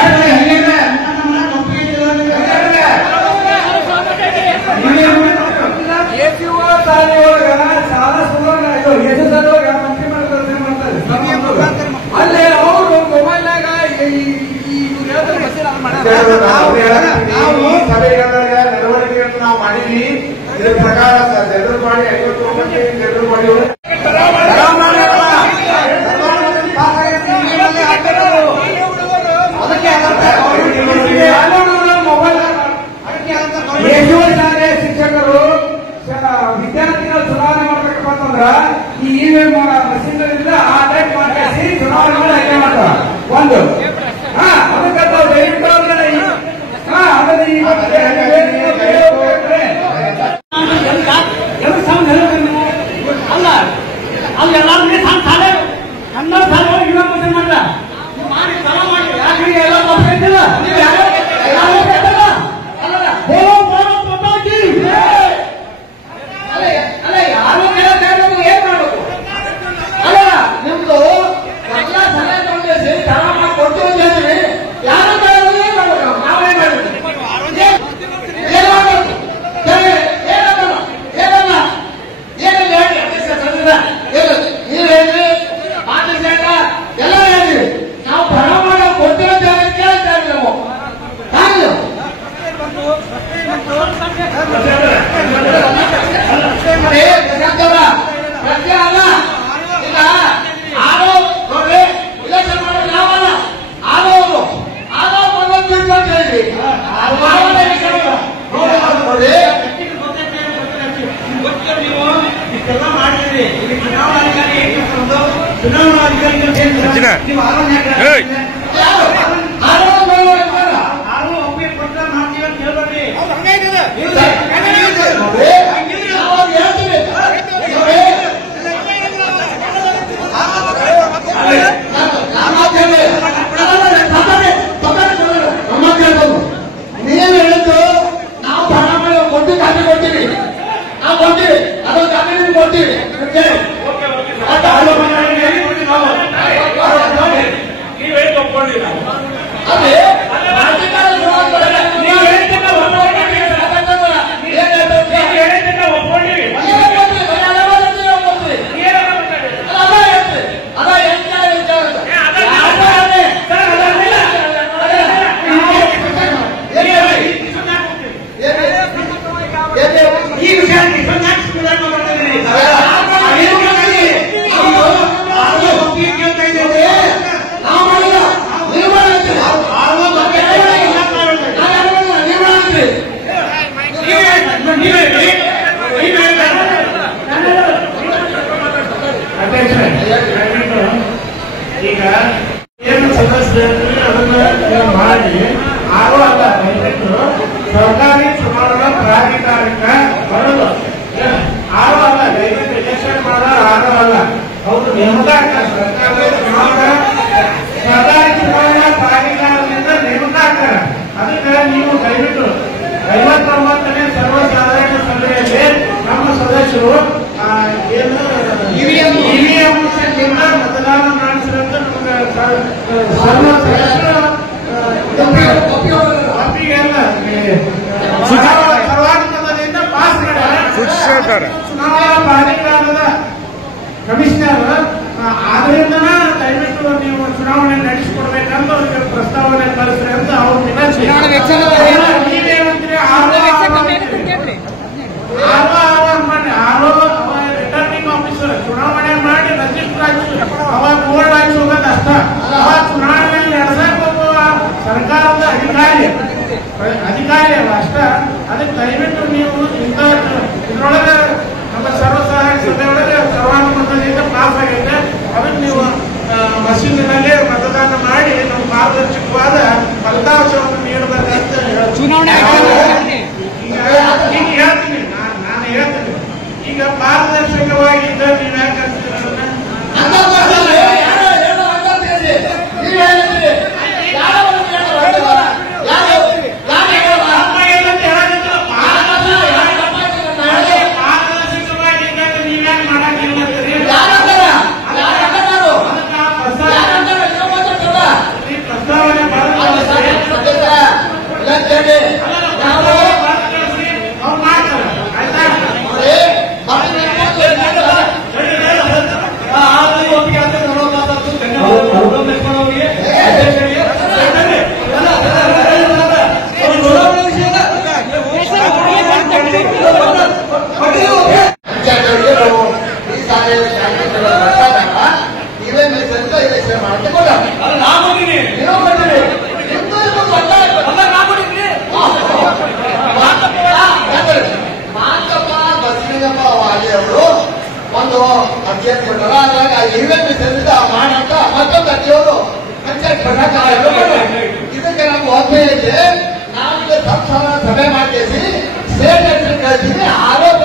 ಸಾಲ ಸುಧಾರಣೆ ಮಂತ್ರಿ ಮಾಡ್ತಾರೆ ಅಲ್ಲೇ ಅವರು ಮೊಬೈಲ್ನಾಗ ಸಭೆಗಳ ನಡವಳಿಕೆಯನ್ನು ನಾವು ಮಾಡಿದ್ವಿ. ಇದ್ರ ಪ್ರಕಾರ ಜನರು ಮಾಡಿ 59 ಜನರು ಮಾಡಿ ಶಿಕ್ಷಕರು ವಿದ್ಯಾರ್ಥಿಗಳು ಚುನಾವಣೆ ಮಾಡ್ಬೇಕಪ್ಪ ಅಂತಂದ್ರ ಈ ಇವಿಎಂ ಮಷೀನ್ಗಳಿಂದ ಆ ಟೈಪ್ ಮಾಡಿ ಚುನಾವಣೆಗಳು ಹಂಗೆ ಮಾಡ್ತಾರ. ಒಂದು ಅದಕ್ಕೆ ತಾವು ದಯವಿಟ್ಟು ಅಲ್ಲ ಅಲ್ಲಿ ಎಲ್ಲಾರು ಶಾಲೆ ಕನ್ನಡ ಶಾಲೆ ಹೋಗಿ ಇವಾಗ ಮದುವೆ ಮಾಡಲ್ಲ ಮಾಡಿ ಸಲ ಮಾಡಿ ಯಾಕೆ ಎಲ್ಲ ಚುನಾವಣಾಧಿಕಾರಿಗಳು ನೀವು ಆರು ಒಪ್ಪಿಗೆ ಕೊಟ್ಟ ಮಾಡ್ತೀವಿ ಅಂತ ಹೇಳ್ಬೇಡ್ರಿ. ನೀವೇನು ಹೇಳಿದ್ದು ನಾವು ಬಡ ಕೊಟ್ಟು ಖಾತೆ ಕೊಡ್ತೀವಿ, ನಾವು ಕೊಡ್ತೀವಿ, ಅದೊಂದು ಖಾತೆ ಕೊಡ್ತೀವಿ. ಅದೇ ಈ ವಿಷಯ ಈಗ ಏನು ಸಮಸ್ಯೆ ಅದನ್ನ ಮಾಡಿ ಆರು ಅಲ್ಲ ಸರ್ಕಾರಿ ಚುನಾವಣಾ ಪ್ರಾಧಿಕಾರಕ್ಕ ಬರೋದು ಆರು ಅಲ್ಲ ದಯವಿಟ್ಟು ಎಲೆಕ್ಷನ್ ಮಾಡೋ ಆರು ಅಲ್ಲ ಹೌದು ನೇಮಕ ಸರ್ಕಾರಿ ಚುನಾವಣಾ ಪ್ರಾಧಿಕಾರದಿಂದ ನೇಮಕ ಆಗ್ತಾರೆ. ಅದಕ್ಕೆ ನೀವು ದಯವಿಟ್ಟು 59ನೇ ಸರ್ವಸಾಧಾರಣ ಸಭೆಯಲ್ಲಿ ನಮ್ಮ ಸದಸ್ಯರು ಏನು ಇವಿಎಂ ಮತದಾನ ಮಾಡಿಸಿದಂತ ಸರ್ವ ಸದಸ್ಯರ ಸರ್ವಾನುಮತದಿಂದ ಪಾಸ್ ಮಾಡಿದ್ದಾರೆ. ಚುನಾವಣಾ ಪ್ರಾಧಿಕಾರದ ಕಮಿಷನರ್ ಆದ್ರಿಂದ ದಯವಿಟ್ಟು ನೀವು ಚುನಾವಣೆ ನಡೆಸಿಕೊಡ್ಬೇಕಂತ ಅವ್ರಿಗೆ ಪ್ರಸ್ತಾವನೆ ಕಳಿಸ್ರಿ ಅಂತ ಅವ್ರು ವಿನಂತಿ. ನೀವೇನಂತೀರಿ ಆರೋ ರಿಟರ್ನಿಂಗ್ ಆಫೀಸರ್ ಚುನಾವಣೆ ಮಾಡಿ ರಿಜಿಸ್ಟರ್ ಆಗಿ ಅವಾಗ ಬೋರ್ಡ್ ಆಗಿ ಹೋಗೋದು ಅಷ್ಟ. ಅವಾಗ ಚುನಾವಣೆ ನಡೆಸಬೇಕು ಸರ್ಕಾರದ ಅಧಿಕಾರಿ ಅಲ್ಲ ಅಷ್ಟ. ಅದಕ್ಕೆ ದಯವಿಟ್ಟು ನೀವು ಇಂಥ ಇದ್ರೊಳಗೆ ನಮ್ಮ ಸರ್ವಸಹಾಯಕ ಸಭೆಯೊಳಗೆ ಸರ್ವಾನುಮತದಿಂದ ಪಾಸ್ ಆಗೈತೆ. ಅದಕ್ಕೆ ನೀವು ಮಸೀದಿನಲ್ಲಿ ಮತದಾನ ಮಾಡಿ ನಮ್ಮ ಪಾರದರ್ಶಕವಾದ ಫಲಿತಾಂಶವನ್ನು ನೀಡಬೇಕಂತ ಈಗ ಹೇಳ್ತೀನಿ. ನಾನು ಹೇಳ್ತೀನಿ ಈಗ ಪಾರದರ್ಶಕವಾಗಿ ಇದ್ದ ನೀವು ಯಾಕೆ ಒಂದು ಅರ್ಜಿಯನ್ನು ಕೊಟ್ಟರು. ಇವೆಂಟ್ ಸೇರಿದ ಮಾಡಂತ ಮತ್ತೊಂದು ಅರ್ಜಿಯವರು ಪಂಚಾಯತ್ ಇದಕ್ಕೆ ನಮ್ಗೆ ಒಮ್ಮೆ ಇದೆ. ನಾವೀಗ ಸಭೆ ಮಾಡ್ತೀವಿ, ಸ್ಟೇಟ್ ಅಡ್ಮಿಟ್ ಕಳಿಸ್ತೀವಿ, ಆರೋಪ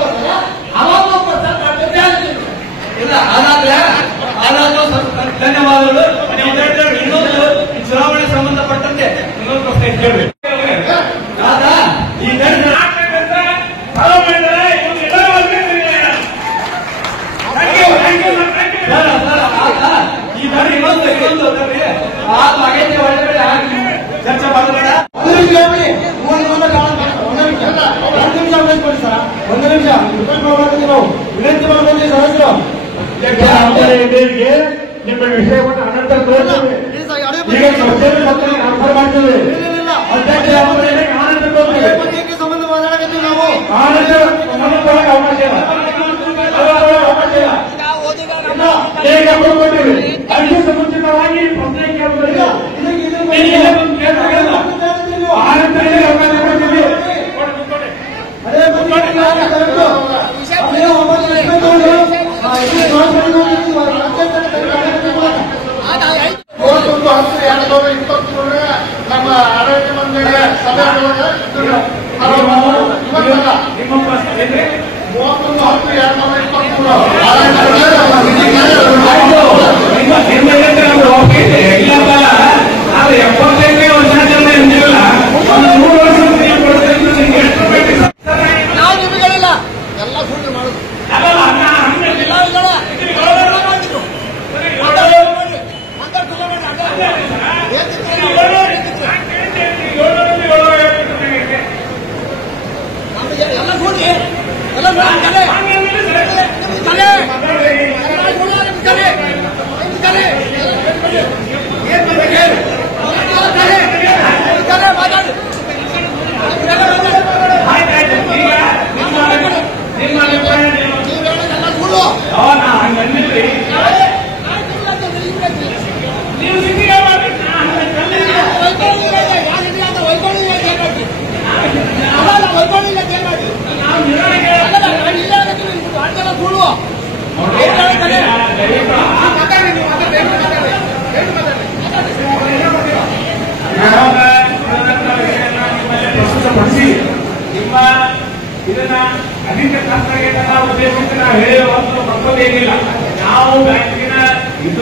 ಇಲ್ಲ ಅದಾದ್ರೆ ಧನ್ಯವಾದಗಳು. ಇನ್ನೊಂದು ಚುನಾವಣೆ ಸಂಬಂಧಪಟ್ಟಂತೆ ಇನ್ನೊಂದು ಪ್ರಶ್ನೆ ಕೇಳಬೇಕು. ಚರ್ಚೆ ಮಾಡಬೇಡ. ಒಂದು ನಿಮಿಷ ನಾವು ವಿನಂತಿ ಮಾಡಬಹುದು ಸದಸ್ಯರು. ನಿಮ್ಮ ವಿಷಯವನ್ನು ಅನಂತರ ತೋರಿಸ್ತೇವೆ. ಈಗ ಚರ್ಚೆಯಲ್ಲಿ ಆನ್ಸರ್ ಮಾಡ್ತೇವೆ. ಸಂಬಂಧ ಮಾತಾಡಕತ್ತೀವಿ ನಾವು. ಆನಂತರ ಸಂಬಂಧಪಟ್ಟ ಅವಕಾಶ ಇಲ್ಲ. ಈಗ ಕೊಡ್ಕೊಂಡಿವಿ. ಅದಕ್ಕೆ ಮುಂಚಿತವಾಗಿ ಪ್ರಶ್ನೆ ಕೇಳಬೇಕು. ಆನಂತರ ಅವಕಾಶ ಕೊಡ್ತೀವಿ. ಅದೇ 2023 ನಮ್ಮ ಆಡಳಿತ ಮಂಡಳಿಯ ಸಭೆ ಒಳಗೆ ನಿಮ್ಮ ಪ್ರಶ್ನೆ ಏನ್ರಿ? 75ನೇ ವರ್ಷಾಚರಣೆ ಅಂದಿರಲ್ಲ, ಒಂದು 100 ವರ್ಷ ನಾವು ನಿಮಗಳಿಲ್ಲ ಎಲ್ಲ ಸುಳ್ಳು ಮಾಡುದು ಎಲ್ಲ ಸುಳ್ಳಿ ಎಲ್ಲ ಮಾತಾಡಿ ನೀವು ಸಿದ್ಧಿಗೆ ಪ್ರಸ್ತುತಪಡಿಸಿ ನಿಮ್ಮ ಇದನ್ನ ಅಧಿಕೃತವಾಗಿ ಉದ್ದೇಶಕ್ಕೆ ನಾವು ಹೇಳುವಂತ ಮತ್ತೊಂದೇನಿಲ್ಲ. ನಾವು ಬ್ಯಾಂಕಿನ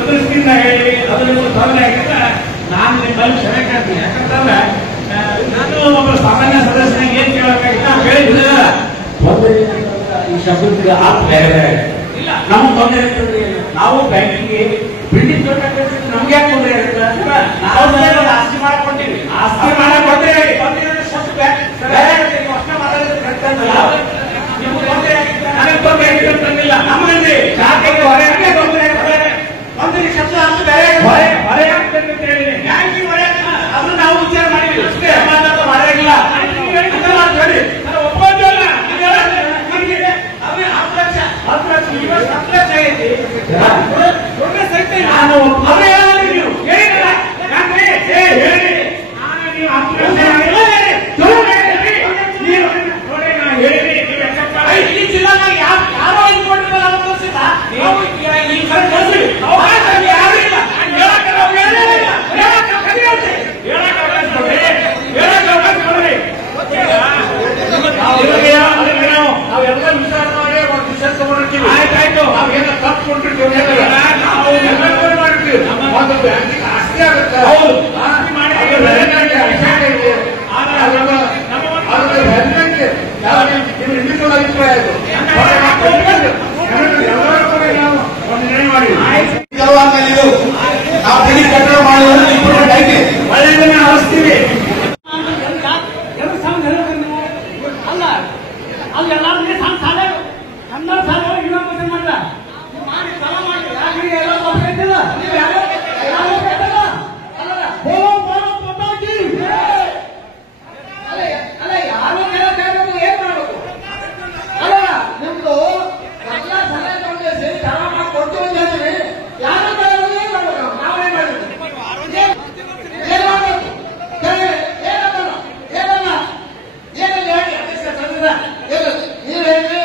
ದೃಷ್ಟಿಯಿಂದ ಹೇಳಿ ಅದು ನಿಮಗೆ ತೊಂದರೆ ಆಗಿದ್ರೆ ನಾನು ನಿಮ್ಮಲ್ಲಿ ಕ್ಷಮೆ ಕೇಳ್ತೀನಿ. ಯಾಕಂತಂದ್ರೆ ನಾನು ಒಬ್ಬ ಸಾಮಾನ್ಯ ಸದಸ್ಯನಾಗಿ ಏನ್ ಕೇಳಬೇಕಾಗಿತ್ತು ನಾವು ಹೇಳಿದ್ರೆ ಈ ಶಬ್ದಕ್ಕೆ ಆಪ್ ಬೇರೆ ಬೇರೆ ಇಲ್ಲ. ನಮ್ಗೆ ತೊಂದರೆ ಇರ್ತದೆ. ನಾವು ಬ್ಯಾಂಕಿಗೆ ಬಿಲ್ಡಿಂಗ್ ನಮ್ಗೆ ಯಾಕೆ ತೊಂದರೆ ಇರುತ್ತೆ? ನಾವು ಆಸ್ತಿ ಮಾಡಕೊಂಡಿವಿ. ಆಸ್ತಿ ಮಾಡಕೊಂಡ್ರೆ ಶಬ್ದ ಬೇರೆ ಅಷ್ಟೇ ಮಾತಾಡಿದ್ರೆ ಕರೆಕ್ಟ್. ನಿಮ್ಗೆ ತೊಂದರೆ ಆಗಿಲ್ಲ, ನನಗೆ ತೊಂದರೆ ಆಗಿಲ್ಲ ಅಂತಂದಿಲ್ಲ. ನಮ್ಮಲ್ಲಿ ಜಾತಿಗೆ ಹೊರೆ ತೊಂದರೆ ಒಂದು ಶಬ್ದ ಅಷ್ಟು ಬೇರೆ ಹೊರೆ ಆಗ್ತದೆ ಅಂತ ಹೇಳಿ ಬ್ಯಾಂಕಿಗೆ ಹೊರೆ ಅದನ್ನು ನಾವು ವಿಚಾರ ಮಾಡಿದ್ವಿ ಅಷ್ಟೇ. ಹೊರೆಗಿಲ್ಲ ಹೇಳಿ ನಾನು ಒಪ್ಪೋದಿಲ್ಲ. ನಾನು ನೀವು ಹೇಳಿಲ್ಲ ಹೇಳಿ ನಾನು ನೀವು 10 ಲಕ್ಷ ಈ ಜಿಲ್ಲಾಗ ಯಾರೋ ಇದು ಕೊಟ್ಟಿರಲ್ಲ ನಾವು ತೋರಿಸಿಲ್ಲ. ಈ ಕಳಿಸಿ ಯಾರು ಇಲ್ಲ ನಾವೆಲ್ಲ ವಿಚಾರ ಮಾಡಿ ಒಂದು ವಿಷಯ ತಗೊಂಡಿರ್ತೀವಿ. ಆಯ್ತಾಯ್ತು, ನಾವೇನ ತಪ್ಪು ಕೊಟ್ಟಿರ್ತೀವಿ, ನಾವು ಎಲ್ಲ ಮಾಡಿರ್ತೀವಿ. ಒಂದು ಬ್ಯಾಂಕಿಗೆ ಆಸ್ತಿ ಆಗುತ್ತೆ. ಹೌದು, ಆಸ್ತಿ ಮಾಡಿ ಇಂಡಿವಿಜುವಲ್ ಅಭಿಪ್ರಾಯ ಇದು. ಒಂದು ನಿರ್ಣಯ ಮಾಡಿ ನಾವು ಬಿಡಿ ಕಟ್ಟಡ ಮಾಡುವುದು ಇಂಪಾರ್ಟೆಂಟ್ ಐತಿ. ಒಳ್ಳೆಯದನ್ನ ಹರಿಸ್ತೀವಿ. ಅಲ್ಲ ಅದು ಎಲ್ಲಾರಿಗೆ ಸಾಲ ಕನ್ನಡ ಸಾಲ ಇನ್ನೊಂದು ಮಾಡ ಮಾಡಿ ಸಾಲ ಮಾಡಿ ಯಾಕೆ ಎಲ್ಲ ಗೊತ್ತಿಲ್ಲ. ನೀವು ಯಾರೋ ಬೇಕಲ್ಲ ಅಲ್ಲ ಯಾರು ಕೇಳಬೇಕು ಏನ್ ಮಾಡ್ಬೇಕು? ಅಲ್ಲ ನಿಮ್ದು ಎಲ್ಲ ಸಲಹೆ ತಗೊಂಡು ಸೇರಿ ಜನ ಮಾಡಿ ಕೊಡ್ತೀವಿ ಅಂತ ಹೇಳ್ತೀವಿ. ಯಾರು ಕೇಳೋದು ಏನ್ ಮಾಡ್ಬೇಕು? ನಾವೇನ್ ಮಾಡಿದ್ವಿ ಏನ್ ಮಾಡ್ಬೇಕು? ಏನಲ್ಲ ಏನಲ್ಲಿ ಹೇಳಿ ಅಧ್ಯಕ್ಷ ತಂದಿದ ನೀವು ಹೇಳಿ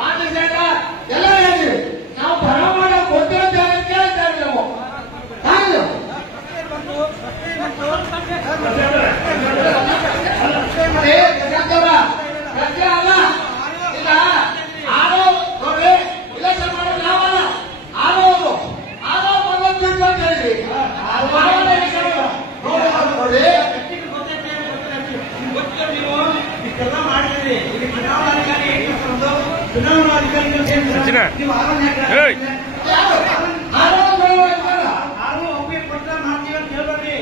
ಮಾತಾಡ ಎಲ್ಲ ಹೇಳ್ತೀವಿ. ನಾವು ಬರಮಾಡ ಕೊಡ್ತೀವಿ ಅಂತ ಕೇಳ್ತಾರೆ ನಾವು. ಪ್ರಶ್ನೆ ಅಲ್ಲ ಇಲ್ಲ. ಆರೋ ನೋಡಿ ಇಲೆಕ್ಷನ್ ಮಾಡೋದು ನಾವಲ್ಲ, ಆರೋದು ಆರೋ ಬಂದು ಅಂತ ಹೇಳಿ ನೋಡಿ ಇಷ್ಟೆಲ್ಲ ಮಾಡಿದ್ರಿ. ಈಗ ಚುನಾವಣಾಧಿಕಾರಿ ಚುನಾವಣಾಧಿಕಾರಿಗಳು ಒಪ್ಪಿಗೆ ಕೊಟ್ಟ ಮಾಡ್ತೀವಿ ಅಂತ ಹೇಳ್ಬೇಡ್ರಿ.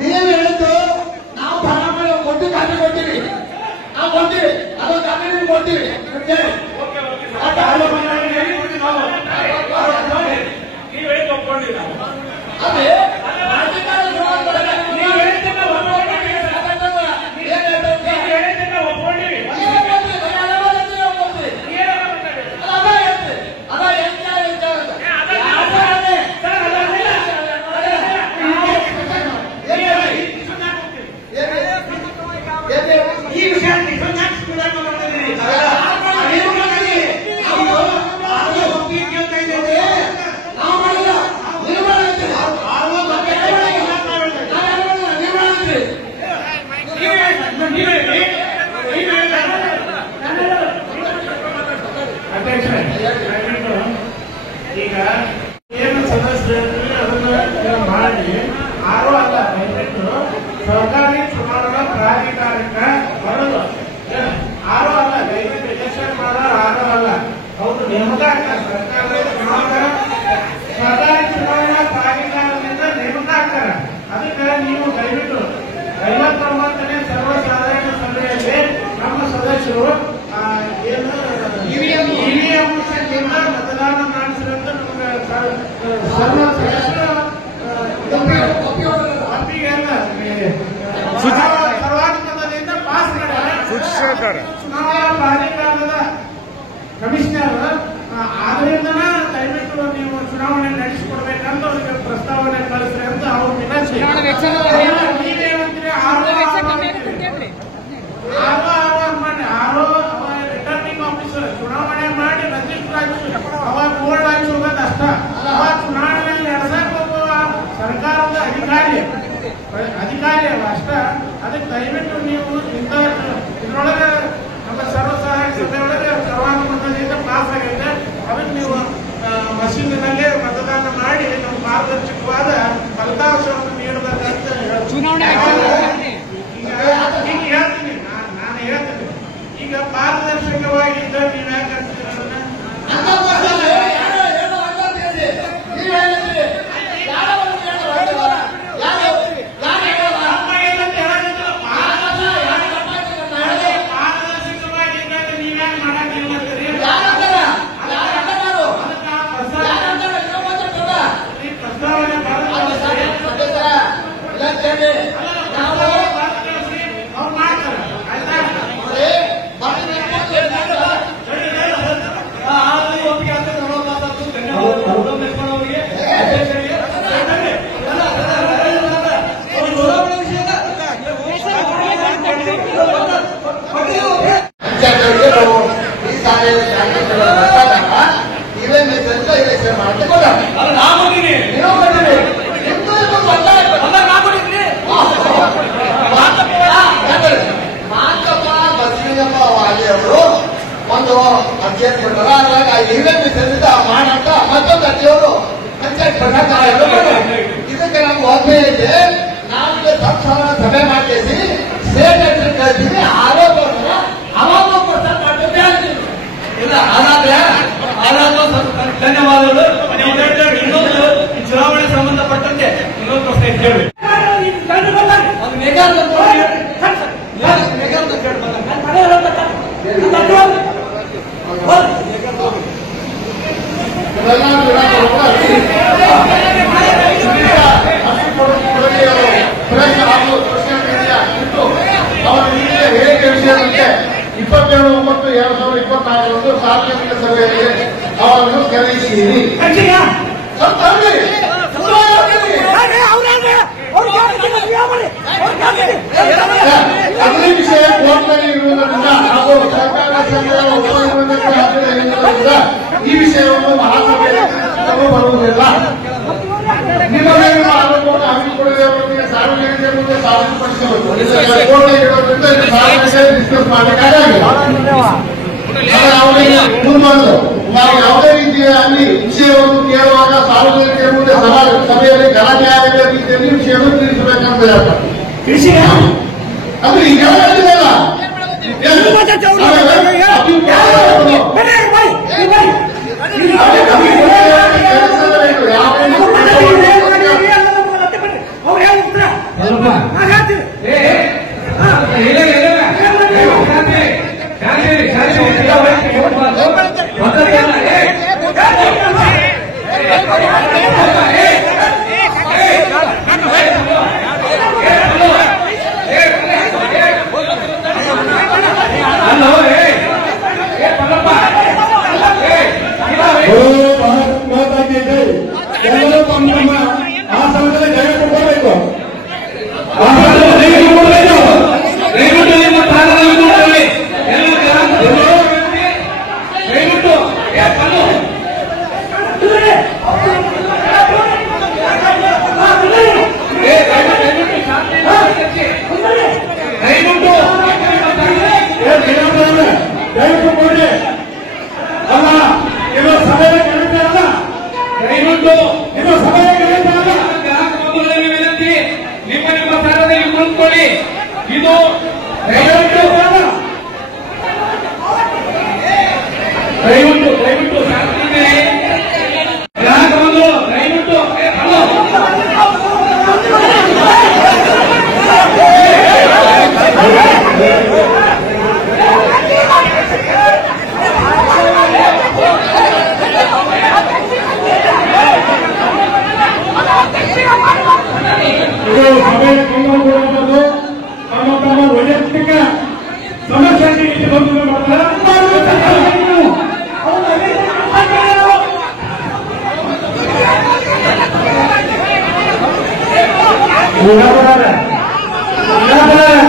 ನೀವು ಹೇಳಿದ್ದು ನಾವು ಬರ ಕೊಟ್ಟು ದಾಖಲೆ ಕೊಡ್ತೀವಿ, ನಾವು ಕೊಡ್ತೀವಿ, ಅದೊಂದು ದಾಖಲೆ ಕೊಡ್ತೀವಿ. ನೀವು ಹೇಳಿ ಒಪ್ಕೊಂಡಿಲ್ಲ. ಅದೇ ನೀವು ಹೇಳಿದ್ದನ್ನ ಈಗ ಏನು ಸದಸ್ಯರು ಅದನ್ನ ಮಾಡಿ ಆರೋ ಅಲ್ಲ ದಯವಿಟ್ಟು ಸರ್ಕಾರಿ ಚುನಾವಣಾ ಪ್ರಾಧಿಕಾರಕ್ಕೆ ಬರೋದು ಆರೋ ಅಲ್ಲ ದಯವಿಟ್ಟು ಎಲೆಕ್ಷನ್ ಮಾಡೋರು ಆರೋ ಅಲ್ಲ ಅವರು ನೇಮಕ ಆಗ್ತಾರೆ ಸರ್ಕಾರಿ ಚುನಾವಣಾ ಪ್ರಾಧಿಕಾರದಿಂದ ನೇಮಕ ಆಗ್ತಾರೆ. ಅದಕ್ಕೆ ನೀವು ದಯವಿಟ್ಟು 59ನೇ ಸರ್ವಸಾಧಾರಣ ಸಭೆಯಲ್ಲಿ ನಮ್ಮ ಸದಸ್ಯರು ಏನು ಇವಿಎಂ ಸಂಖ್ಯೆಯಿಂದ ಮತದಾನ ಮಾಡಿಸಿದಂತ ನಮಗೆ ಸರ್ವ ಸದಸ್ಯರು ಒಪ್ಪಿಗೆಯಲ್ಲ ಸರ್ವಾನುಮತದಿಂದ ಪಾಸ್ ಮಾಡಿದ್ದಾರೆ. ಚುನಾವಣಾ ಪ್ರಾಧಿಕಾರದ ಕಮಿಷನರ್ ಆದ್ರಿಂದ ದಯವಿಟ್ಟು ನೀವು ಚುನಾವಣೆ ನಡೆಸಿಕೊಡ್ಬೇಕಂತ ಅವ್ರಿಗೆ ಪ್ರಸ್ತಾವನೆ ಕಳಿಸ್ರಿ ಅಂತ ಅವ್ರ ವಿನಂತಿ. ನೀವೇನಂತೀರಿ ರಿಟರ್ನಿಂಗ್ ಆಫೀಸರ್ ಚುನಾವಣೆ ಮಾಡಿ ರಿಜಿಸ್ಟರ್ ಆಗಿ ಅವಾಗ ಬೋರ್ಡ್ ಆಗಿ ಹೋಗೋದು ಅಷ್ಟ. ಅವಾಗ ಚುನಾವಣೆ ನಡೆಸಕ್ ಹೋಗುವ ಸರ್ಕಾರದ ಅಧಿಕಾರಿ ಅಲ್ಲ ಅಷ್ಟ. ಅದಕ್ಕೆ ದಯವಿಟ್ಟು ನೀವು ಇದ್ರೊಳಗೆ ನಮ್ಮ ಸರ್ವಸಹಾಯಕ ಸಭೆಯೊಳಗೆ ಸರ್ವಾನುಮತದಿಂದ ಪಾಸ್ ಆಗೈತೆ. ಅದಕ್ಕೆ ನೀವು ಮಷೀನ್ನಲ್ಲೇ ಮತದಾನ ಮಾಡಿ ನಮ್ಮ ಪಾರದರ್ಶಕವಾದ ಫಲಿತಾಂಶವನ್ನು ನೀಡಬೇಕಂತ ಈಗ ಹೇಳ್ತೀನಿ. ನಾನು ಹೇಳ್ತೀನಿ ಈಗ ಪಾರದರ್ಶಕವಾಗಿದ್ದ ನೀವು ಯಾಕೆ ಒಂದು ಅರ್ಜಿಯನ್ನು ಕೊಡ್ತಾರ. ಅದ್ರಾಗ ಮಾಡಂತ ಮತ್ತೊಂದು ಅರ್ಜಿಯವರು ಇದಕ್ಕೆ ನಮ್ಗೆ ಒಮ್ಮೆ ಇದೆ. ನಾವೀಗ ಸಂಸದ ಸಭೆ ಮಾಡಿಸಿ ಸ್ಟೇಟ್ ಅಡ್ಜಿ ಕಳ್ತೀವಿ. ಆರೋಪ ಅವಾಗ ಕೊಡ್ತಾರೆ ಮಾಡ್ತೀವಿ ಹೇಳ್ತೀವಿ. ಇಲ್ಲ ಧನ್ಯವಾದಗಳು. ಇನ್ನೊಂದು ಚುನಾವಣೆ ಸಂಬಂಧಪಟ್ಟಂತೆ ಇನ್ನೊಂದು ಪ್ರಶ್ನೆ ಕೇಳಬೇಕು. ಹೇಳಿಕೆ ವಿಷಯದಂತೆ 27/9/2024 ಸಾರ್ವಜನಿಕ ಸಭೆಯಲ್ಲಿ ಅವರನ್ನು ಕರೆಯಿಸಿದ್ದೀರಿ. ಅದೇ ವಿಷಯ ಕೋರ್ಟ್ನಲ್ಲಿ ಇರುವುದರಿಂದ ಹಾಗೂ ಸರ್ಕಾರ ಸಂಘದ ಉಪನಿಬಂಧಕರಾಗಿರುವುದರಿಂದ ಈ ವಿಷಯವನ್ನು ಮಹಾಸಭೆಯಲ್ಲಿ ಬರುವುದಿಲ್ಲ. ನಿಮ್ಮ ಮೇಲಿನ ಆರೋಪವನ್ನು ಹಮ್ಮಿಕೊಳ್ಳುವುದರೊಂದಿಗೆ ಸಾರ್ವಜನಿಕರ ಮುಂದೆ ಸಾಬೀತುಪಡಿಸಬೇಕು. ಕೋರ್ಟ್ನಲ್ಲಿ ಇರೋದ್ರಿಂದ ಸಾರ್ವಜನಿಕರು ಡಿಸ್ಕಸ್ ಮಾಡಬೇಕಾಗಿಲ್ಲ. ನಾವು ಯಾವುದೇ ರೀತಿಯಲ್ಲಿ ವಿಷಯವನ್ನು ಕೇಳುವಾಗ ಸಾರ್ವಜನಿಕರ ಮುಂದೆ ಸಭೆಯಲ್ಲಿ ಗಲಾಟೆ ಆಗದ ರೀತಿಯಲ್ಲಿ ವಿಷಯವನ್ನು ತಿಳಿಸಬೇಕಂತ ಹೇಳ್ತಾರೆ. ಅದು ಈಗೆಲ್ಲ ಹೇಳಿದಲ್ಲ. ಆ ಸಮಯದಲ್ಲಿ ಜಗತ್ತು ಹೋಗಬೇಕು.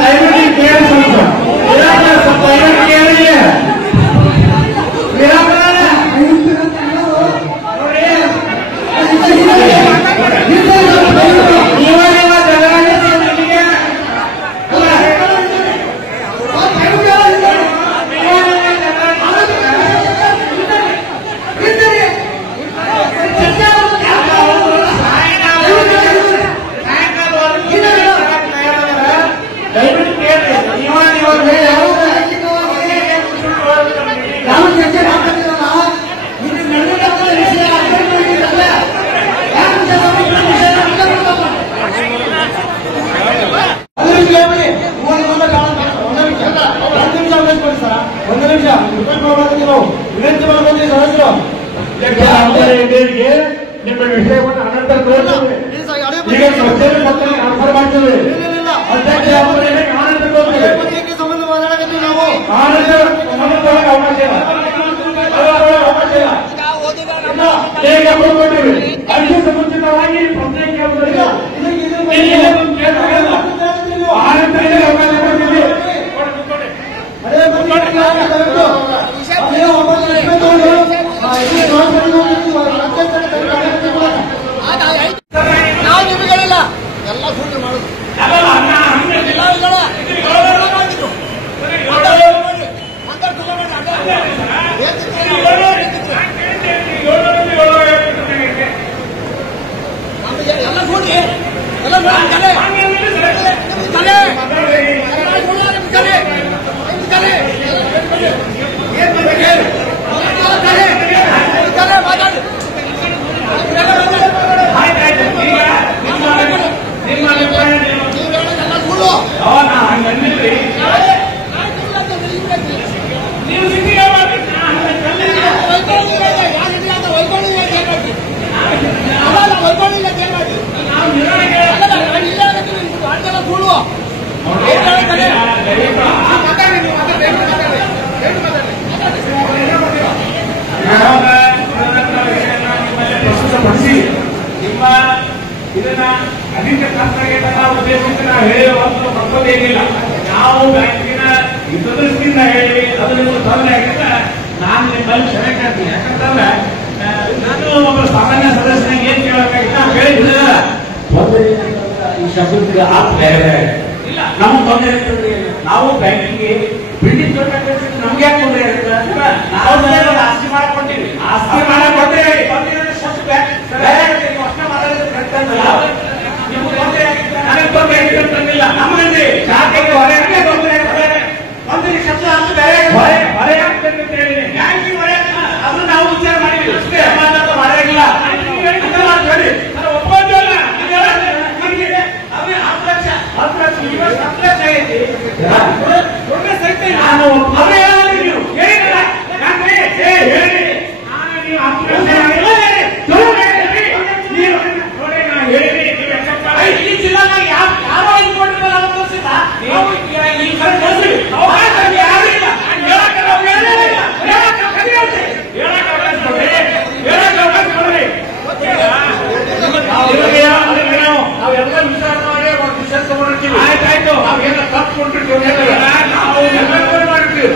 ದಯವಿಟ್ಟು ಕೇಳಿ ಸ್ವಲ್ಪ ದಯವಿಟ್ಟು ಕೇಳಿ ನಿಮ್ಮ ವಿಷಯವನ್ನು ಅನಂತರ ತೋರಿಸ್ತೇವೆ. ಈಗ ಸ್ವಚ್ಛತೆ ಸತ್ತಲ್ಲಿ ಆನ್ಸರ್ ಮಾಡ್ತೇವೆ. ಅಧ್ಯಕ್ಷ ಆನಂತರ ತೋರಿಸ್ತೇವೆ. ಸಂಬಂಧ ಮಾತಾಡಕತ್ತೀವಿ ನಾವು. ಆನಂತರ ಸಂಬಂಧವಾಗಿ ಅವಕಾಶ ಇಲ್ಲ. ಈಗ ಕೊಟ್ಟಿವಿ. ಅದಕ್ಕೆ ಮುಂಚಿತವಾಗಿ ಪ್ರಶ್ನೆ ಕೇಳುವುದಿಲ್ಲ. ಆನಂತರ ಅವಕಾಶ ಕೊಡ್ತೀವಿ. ನಾವು ನಿಮಗಳಿಲ್ಲ ಎಲ್ಲ ಸುಳ್ಳು ಮಾಡುದು ಎಲ್ಲ ಸುಳ್ಳಿ ಎಲ್ಲ ಮಾತಾಡಿ ಪ್ರಸ್ತುತಪಡಿಸಿ ನಿಮ್ಮ ಇದನ್ನ ಅಧಿಕ ಖರ್ಚಾಗಿದ್ದ ಉದ್ದೇಶಕ್ಕೆ ನಾವು ಹೇಳುವಂತ ಮತ್ತೊಂದೇನಿಲ್ಲ. ನಾವು ಬ್ಯಾಂಕಿನ ಹಿತದೃಷ್ಟಿಯಿಂದ ಹೇಳಿ ಅದು ನಿಮಗೆ ತೊಂದರೆ ಆಗಿದ್ರೆ ನಾನು ನಿಮ್ಮಲ್ಲಿ ಕ್ಷಮೆ ಕೇಳ್ತೀನಿ. ಯಾಕಂತಂದ್ರೆ ನಾನು ಒಬ್ಬ ಸಾಮಾನ್ಯ ಸದಸ್ಯನಾಗಿ ಏನ್ ಕೇಳಬೇಕಾಗಿತ್ತು ನಾವು ಹೇಳಿದ್ರೆ ತೊಂದರೆ ಈ ಶಬ್ದಕ್ಕೆ ಆಪ್ ಬೇರೆ ಬೇರೆ ಇಲ್ಲ. ನಮ್ಗೆ ತೊಂದರೆ ಇರ್ತದೆ. ನಾವು ಬ್ಯಾಂಕಿಗೆ ಬಿಲ್ಡಿಂಗ್ ಕೊಡ್ಬೇಕಾದ್ರೆ ನಮ್ಗೆ ಯಾಕೆ ತೊಂದರೆ ಇರುತ್ತೆ? ನಾವು ಆಸ್ತಿ ಮಾಡಕೊಟ್ಟಿವಿ. ಆಸ್ತಿ ಮಾಡಕೊಟ್ಟೆ ನನಗೆ ತೊಂದರೆ ಆಗಿಲ್ಲ. ನಮ್ಮಲ್ಲಿ ಶಾಖೆಗೆ ಹೊರಗೆ ತೊಂದರೆ ಒಂದು ಶಬ್ದ ಅಷ್ಟು ಬೇರೆ ಹೊರೆ ಆಗ್ತದೆ ಅಂತ ಹೇಳಿ ಬ್ಯಾಂಕಿಗೆ ಹೊರೆ ಅದು ನಾವು ವಿಚಾರ ಮಾಡಿದ್ವಿ ಅಷ್ಟೇ. ಹೊರೆಗಿಲ್ಲ ಒಪ್ಪಂದಲ್ಲ. ಅದು 10 ಲಕ್ಷ 10 ಲಕ್ಷ ಇವತ್ತು 10 ಲಕ್ಷ ಐತಿ. ದೊಡ್ಡ ಸಂಖ್ಯೆ ನಾನು ಅವರೇ ನೀವು ಹೇಳಿಲ್ಲ ಹೇಳಿ ನಾನು ನೀವು 10 ಲಕ್ಷ ಈ ಜಿಲ್ಲಾದಾಗ ಯಾರೋ ಇಟ್ಕೊಂಡಿಲ್ಲ ನಾವು ತೋರಿಸಿಲ್ಲ. ಈ ಕಡೆ ತೋರಿಸಿ ಯಾರು ಇಲ್ಲ ನಾವೆಲ್ಲ ವಿಚಾರ ಮಾಡಿ ಒಂದು ವಿಷಯ ತಗೊಂಡಿರ್ತೀವಿ. ಆಯ್ತಾಯ್ತು ನಾವೇನ ತಪ್ಪು ಕೊಟ್ಟಿರ್ತೀವಿ. ನಾವು ಮಾಡಿರ್ತೀವಿ.